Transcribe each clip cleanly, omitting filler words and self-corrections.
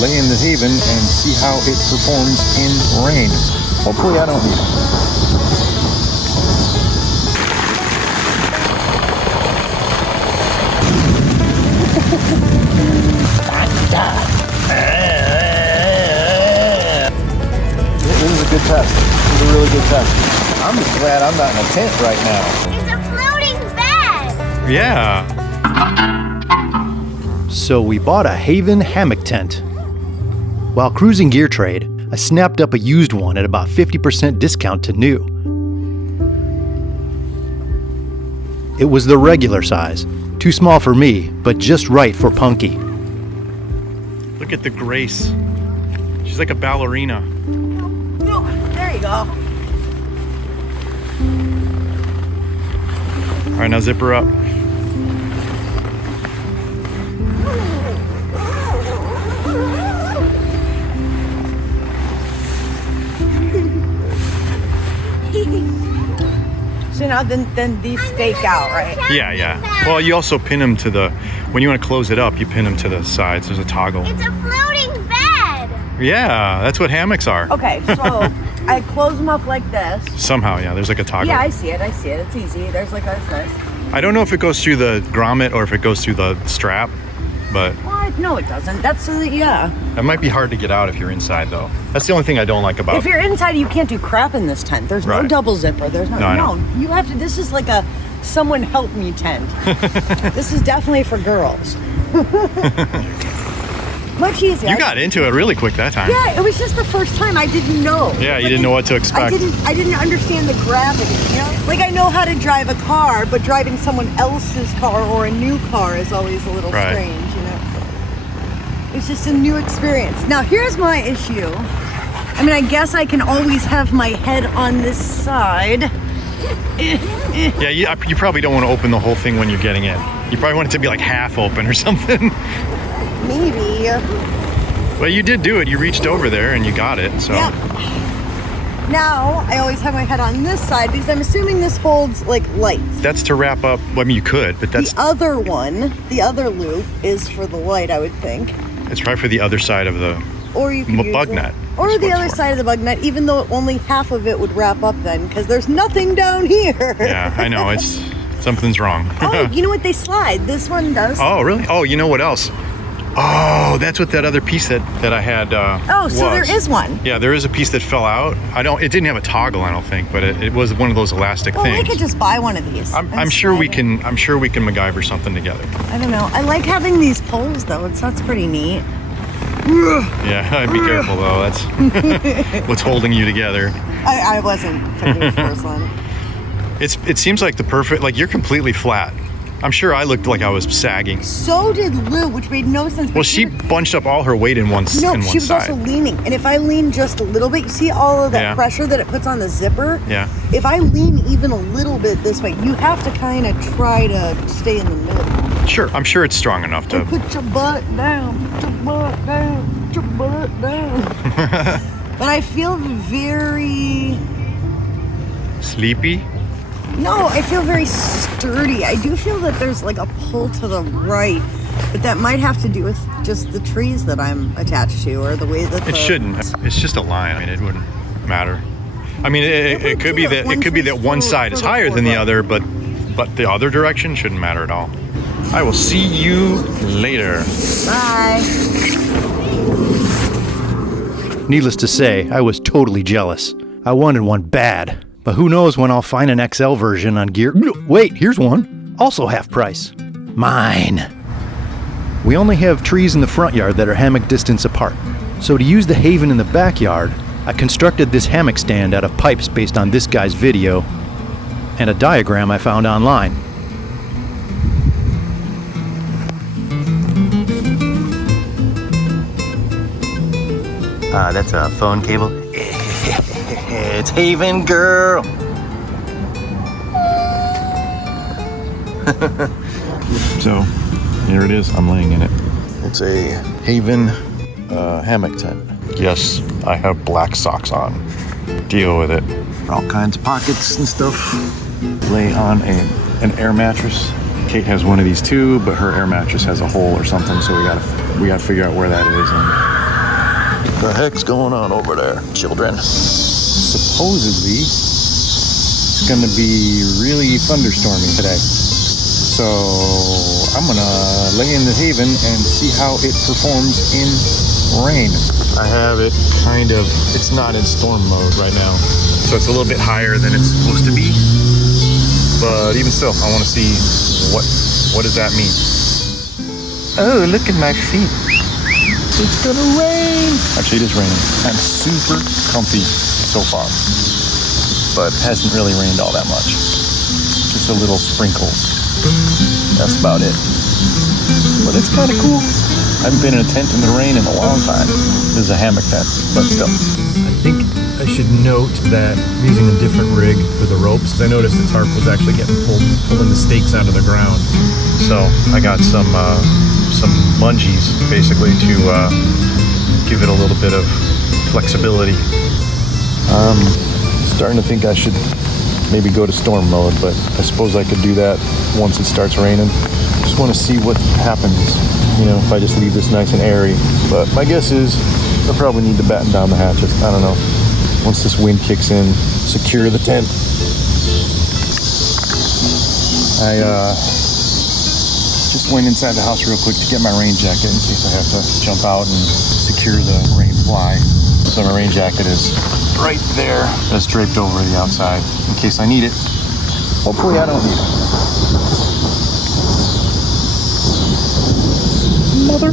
lay in the haven and see how it performs in rain. Hopefully I don't need it. This is a good test. This is a really good test. I'm just glad I'm not in a tent right now. It's a floating bed! Yeah. So we bought a Haven hammock tent. While cruising Geartrade, I snapped up a used one at about 50% discount to new. It was the regular size, too small for me, but just right for Punky. Look at the grace. She's like a ballerina. Oh, there you go. All right, now zip her up. So now then these stake out, right? Yeah. Well, you also pin them to the, when you want to close it up, you pin them to the sides. There's a toggle. It's a floating bed! Yeah, that's what hammocks are. Okay, so I close them up like this. Somehow, yeah, there's like a toggle. Yeah, I see it. It's easy. There's like that's nice. I don't know if it goes through the grommet or if it goes through the strap, but What? No, it doesn't. That's yeah. it might be hard to get out if you're inside, though. That's the only thing I don't like about If you're inside, you can't do crap in this tent. There's no Right. double zipper. There's no. No, I know. You have to. This is like a someone help me tent. This is definitely for girls. Much easier. You got into it really quick that time. Yeah, it was just the first time. I didn't know. Yeah, you didn't know what to expect. I didn't understand the gravity, you know? Like I know how to drive a car, but driving someone else's car or a new car is always a little Right. strange, you know? It's just a new experience. Now here's my issue. I mean, I guess I can always have my head on this side. Yeah, you probably don't want to open the whole thing when you're getting in. You probably want it to be like half open or something. Maybe. Well, you did do it. You reached over there and you got it, so. Yep. Now, I always have my head on this side because I'm assuming this holds like lights. That's to wrap up. Well, I mean, you could, but that's The other one, the other loop, is for the light, I would think. it's probably for the other side of the Or you could use bug it- net. Or That's the what other it's for. side of the bug net, even though only half of it would wrap up then, because there's nothing down here. Yeah, I know. It's something's wrong. Oh, you know what? They slide. This one does. Oh, really? Oh, you know what else? Oh, that's what that other piece that I had Oh, so there is one. Yeah, there is a piece that fell out. It didn't have a toggle, I don't think, but it was one of those elastic Well, we things. could just buy one of these. I'm and sure we slide it. can. I'm sure we can MacGyver something together. I don't know. I like having these poles though. That's pretty neat. Yeah, be careful though. That's what's holding you together. I wasn't thinking the first one. It seems like the perfect. Like you're completely flat. I'm sure I looked like I was sagging. So did Lou, which made no sense. Well, she bunched up all her weight in one No, in she one was side. also leaning. And if I lean just a little bit, you see all of that Yeah. pressure that it puts on the zipper? Yeah. If I lean even a little bit this way, you have to kind of try to stay in the middle. Sure, I'm sure it's strong enough to. And put your butt down, put your butt down, put your butt down. But I feel very... Sleepy? No, I feel very sturdy. I do feel that there's like a pull to the right, but that might have to do with just the trees that I'm attached to or the way that It shouldn't. It's just a line. I mean, it wouldn't matter. I mean, it could be that one side is higher than the other, but the other direction shouldn't matter at all. I will see you later. Bye. Needless to say, I was totally jealous. I wanted one bad, but who knows when I'll find an XL version on Gear. Wait, here's one. Also half price. Mine. We only have trees in the front yard that are hammock distance apart. So to use the Haven in the backyard, I constructed this hammock stand out of pipes based on this guy's video and a diagram I found online. That's a phone cable. It's Haven girl. So here it is. I'm laying in it. It's a Haven hammock tent. Yes, I have black socks on. Deal with it. All kinds of pockets and stuff. Lay on an air mattress. Kate has one of these too, but her air mattress has a hole or something, so we gotta figure out where that is. And the heck's going on over there, children? Supposedly, it's gonna be really thunderstormy today. So I'm gonna lay in the haven and see how it performs in rain. I have it kind of, it's not in storm mode right now. So it's a little bit higher than it's supposed to be. But even still, I want to see what does that mean? Oh, look at my feet. It's gonna rain. Actually, it is raining. I'm super comfy so far, but it hasn't really rained all that much. Just a little sprinkles. That's about it. But it's kind of cool. I haven't been in a tent in the rain in a long time. This is a hammock tent, but still. I think I should note that I'm using a different rig for the ropes. I noticed the tarp was actually getting pulling the stakes out of the ground. So I got some bungees basically to give it a little bit of flexibility. I'm starting to think I should maybe go to storm mode, but I suppose I could do that once it starts raining. Just want to see what happens, you know, if I just leave this nice and airy. But my guess is I'll probably need to batten down the hatches. I don't know. Once this wind kicks in, secure the tent. I just went inside the house real quick to get my rain jacket in case I have to jump out and secure the rainfly. So my rain jacket is right there. It's draped over the outside in case I need it. Hopefully I don't need it. Mother.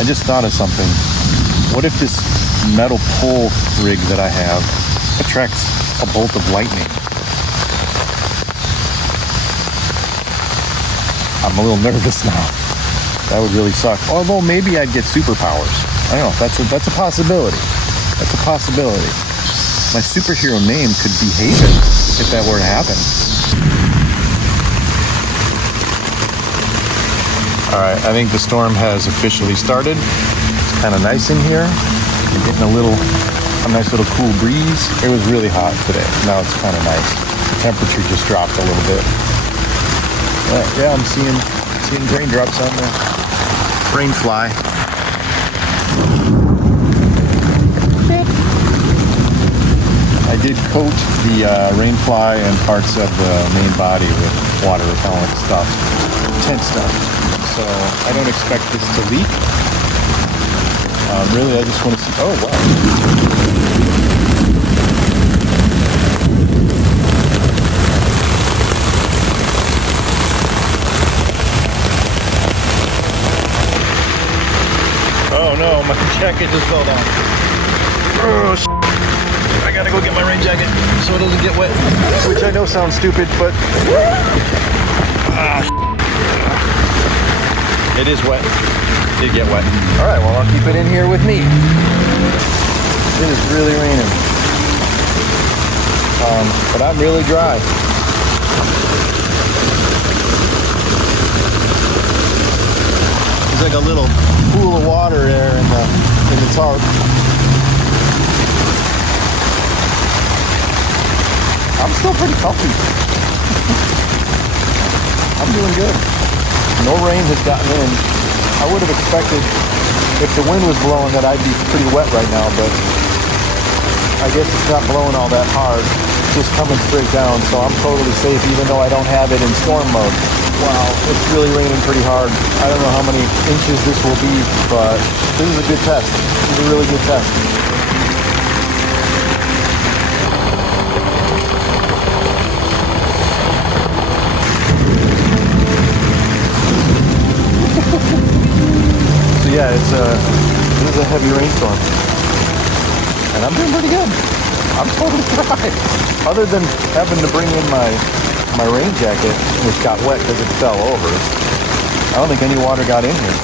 I just thought of something. What if this metal pole rig that I have attracts a bolt of lightning? I'm a little nervous now. That would really suck. Although maybe I'd get superpowers. I don't know. That's a possibility. That's a possibility. My superhero name could be Haven if that were to happen. All right, I think the storm has officially started. It's kind of nice in here. You're getting a nice little cool breeze. It was really hot today. Now it's kind of nice. The temperature just dropped a little bit. Yeah, I'm seeing raindrops on the rainfly. I did coat the rainfly and parts of the main body with water repellent stuff, tent stuff. So I don't expect this to leak. Really, I just want to see. Oh wow. Oh no, my jacket just fell down. Oh, I gotta go get my rain jacket so it doesn't get wet. Which I know sounds stupid, but it is wet. It did get wet. All right, well, I'll keep it in here with me. It is really raining. But I'm really dry. There's like a little pool of water there in the tarp. I'm still pretty comfy. I'm doing good. No rain has gotten in. I would have expected if the wind was blowing that I'd be pretty wet right now, but I guess it's not blowing all that hard. It's just coming straight down, so I'm totally safe even though I don't have it in storm mode. Wow, it's really raining pretty hard. I don't know how many inches this will be, but this is a good test. This is a really good test. So yeah, this is a heavy rainstorm. And I'm doing pretty good. I'm totally dry. Other than having to bring in my rain jacket, which got wet because it fell over. I don't think any water got in here.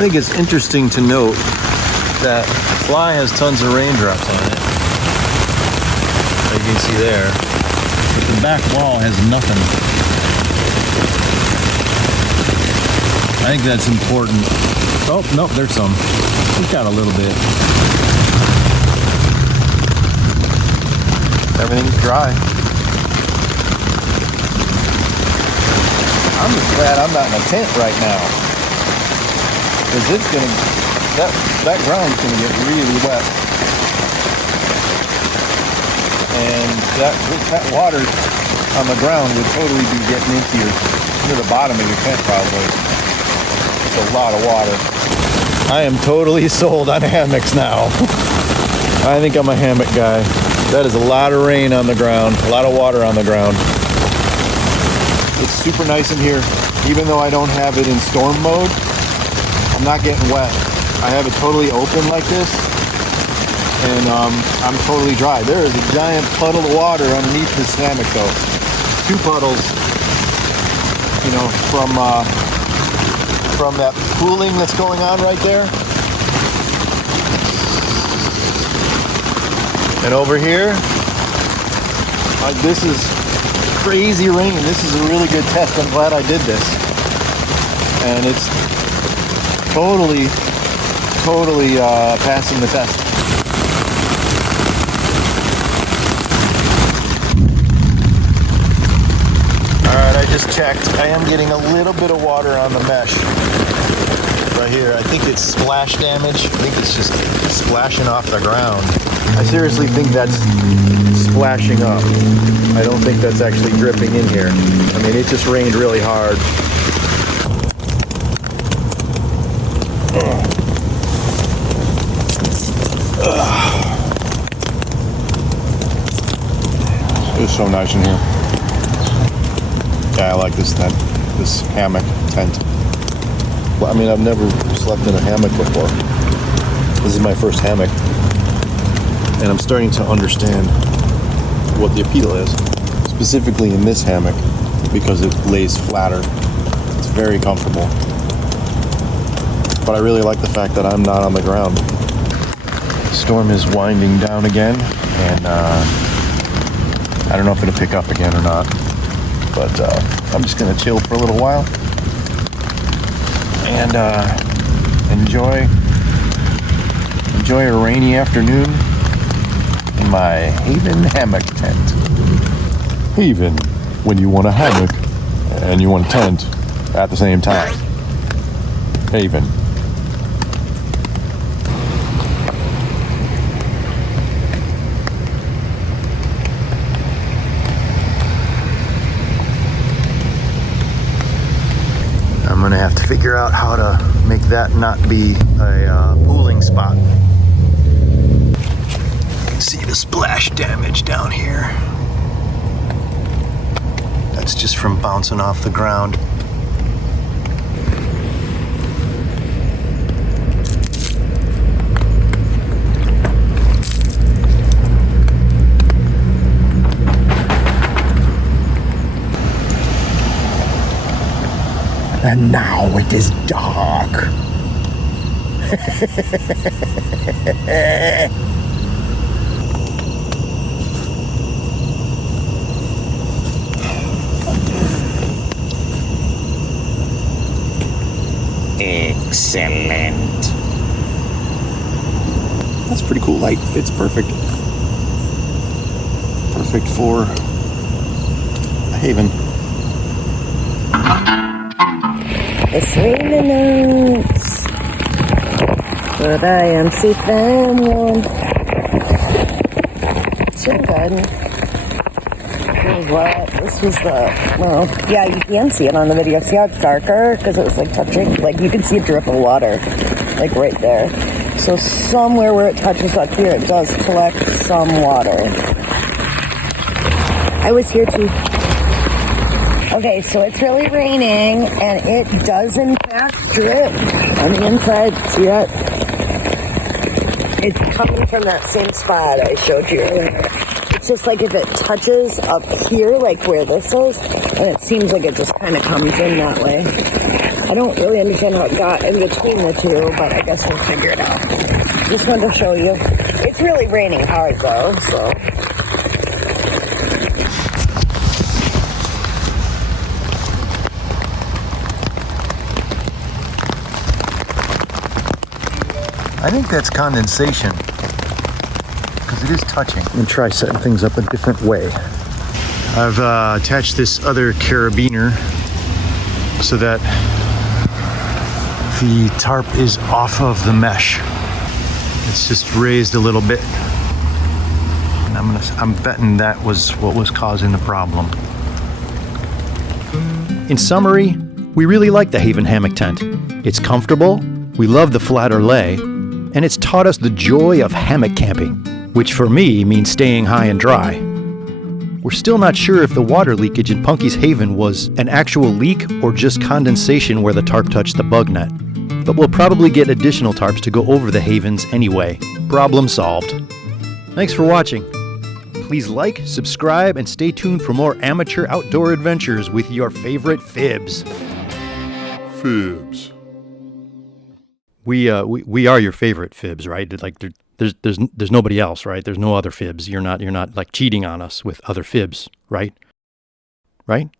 I think it's interesting to note that Fly has tons of raindrops on it. As you can see there. But the back wall has nothing. I think that's important. Oh, nope, there's some. We've got a little bit. Everything's dry. I'm just glad I'm not in a tent right now. Because it's gonna, that ground's gonna get really wet. And that water on the ground would totally be getting into the bottom of your tent probably. It's a lot of water. I am totally sold on hammocks now. I think I'm a hammock guy. That is a lot of rain on the ground, a lot of water on the ground. It's super nice in here. Even though I don't have it in storm mode, I'm not getting wet. I have it totally open like this, and I'm totally dry. There is a giant puddle of water underneath this hammock though. 2 puddles, you know, from that cooling that's going on right there. And over here, this is crazy rain. This is a really good test. I'm glad I did this. And it's totally passing the test. Alright, I just checked. I am getting a little bit of water on the mesh right here. I think it's splash damage. I think it's just splashing off the ground. I seriously think that's splashing up. I don't think that's actually dripping in here. I mean, it just rained really hard. It's so nice in here. Yeah, I like this tent, this hammock tent. Well, I mean, I've never slept in a hammock before. This is my first hammock. And I'm starting to understand what the appeal is, specifically in this hammock, because it lays flatter. It's very comfortable. But I really like the fact that I'm not on the ground. The storm is winding down again, and I don't know if it'll pick up again or not. But I'm just gonna chill for a little while and enjoy a rainy afternoon in my Haven hammock tent. Haven, when you want a hammock and you want a tent at the same time. Haven. I'm gonna have to figure out how to make that not be a pooling spot. See the splash damage down here. That's just from bouncing off the ground. And now it is dark. Excellent. That's pretty cool light. Fits perfect. Perfect for a Haven. It's raining nights, but I am safe and warm. So good. This was well, yeah, you can see it on the video. See how it's darker? Because it was like touching, like you can see a drip of water, like right there. So somewhere where it touches up here, it does collect some water. I was here too. Okay, so it's really raining, and it does in fact drip on the inside. See that? It's coming from that same spot I showed you earlier. It's just like if it touches up here, like where this is, and it seems like it just kind of comes in that way. I don't really understand how it got in between the two, but I guess we'll figure it out. Just wanted to show you. It's really raining hard though, so. I think that's condensation, because it is touching. I'm gonna try setting things up a different way. I've attached this other carabiner so that the tarp is off of the mesh. It's just raised a little bit. And I'm betting that was what was causing the problem. In summary, we really like the Haven hammock tent. It's comfortable, we love the flatter lay, and it's taught us the joy of hammock camping, which for me means staying high and dry. We're still not sure if the water leakage in Punky's Haven was an actual leak or just condensation where the tarp touched the bug net. But we'll probably get additional tarps to go over the havens anyway. Problem solved. Thanks for watching. Please like, subscribe, and stay tuned for more amateur outdoor adventures with your favorite fibs. Fibs. We are your favorite fibs, right? Like there's nobody else, right? There's no other fibs. You're not like cheating on us with other fibs, right? Right?